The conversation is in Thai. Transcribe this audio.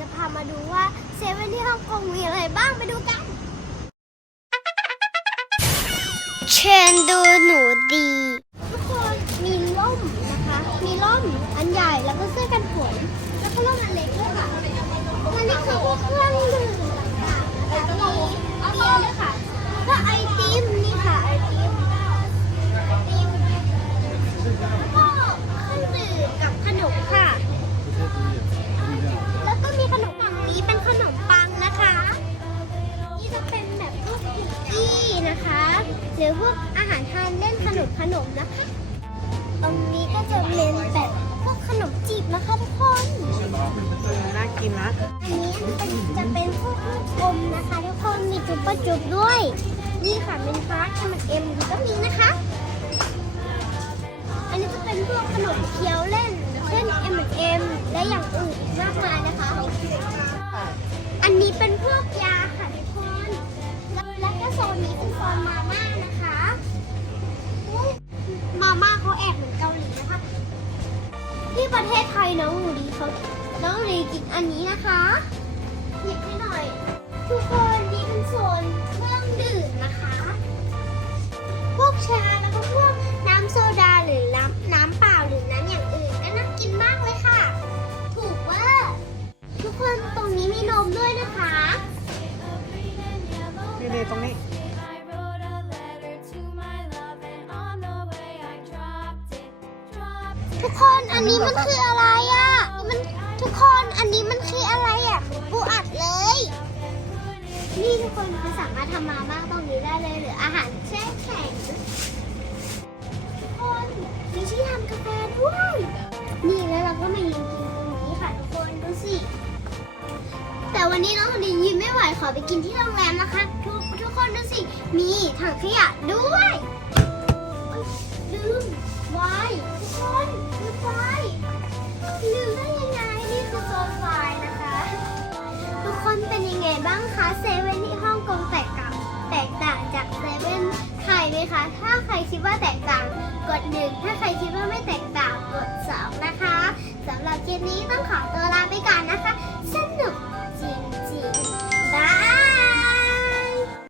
จะพามาดูว่าเซเว่นที่ฮ่องกงมีอะไรบ้างไปดูกัน เชิญดูหนูดี หรือพวกอาหารทานเล่นขนมขนมนะคะตรงนี้ก็จะเป็นแบบพวกขนมจีบนะคะทุกคนน่ากินนะอันนี้เป็นจะเป็นพวกลูกอมนะคะทุกคนมีจุ๊บปะจุ๊บด้วย นี่ค่ะเป็นฟาสต์มันเอ็มก็มีนะคะ อันนี้จะเป็นพวกขนมเคี้ยวเล่นเช่น M&M และอย่างอื่นอีกมากมายนะคะ อันนี้เป็นพวกยา ประเทศไทยน้องหนูดีเขาน้องหนูดีกินอันนี้นะคะหยิบให้หน่อย ทุกคนนี่เป็นโซนเครื่องดื่มนะคะ พวกชาแล้วก็พวกน้ำโซดาหรือน้ำน้ำเปล่าหรือน้ำอย่างอื่นก็น่ากินมากเลยค่ะ ถูกว่าทุกคนตรงนี้มีนมด้วยนะคะ นี่นี่ตรงนี้ ทุกคนอันนี้มันคืออะไรอะ มันทุกคนอันนี้มันคืออะไรอะปูอัดเลย นี่ทุกคนจะสามารถทำมาม่าตรงนี้ได้เลยหรืออาหารแช่แข็งทุกคนมีที่ทำกาแฟด้วย นี่แล้วเราก็มายืนกินตรงนี้ค่ะทุกคนดูสิ แต่วันนี้น้องคนนี้ยิ้มไม่ไหวขอไปกินที่โรงแรมนะคะ ทุกทุกคนดูสิ มีถังขยะด้วยลืมไวายทุกคน นเป็นยังไงบ้างคะเซเว่นที่ฮ่องกงแตกกับแตกต่างจากเซเว่นไทยไหมคะ ถ้าใครคิดว่าแตกต่างกดหนึ่งถ้าใครคิดว่าไม่แตกต่างกดสองนะคะสำหรับคลิปนี้ต้องขอตัวลาไปก่อนนะคะ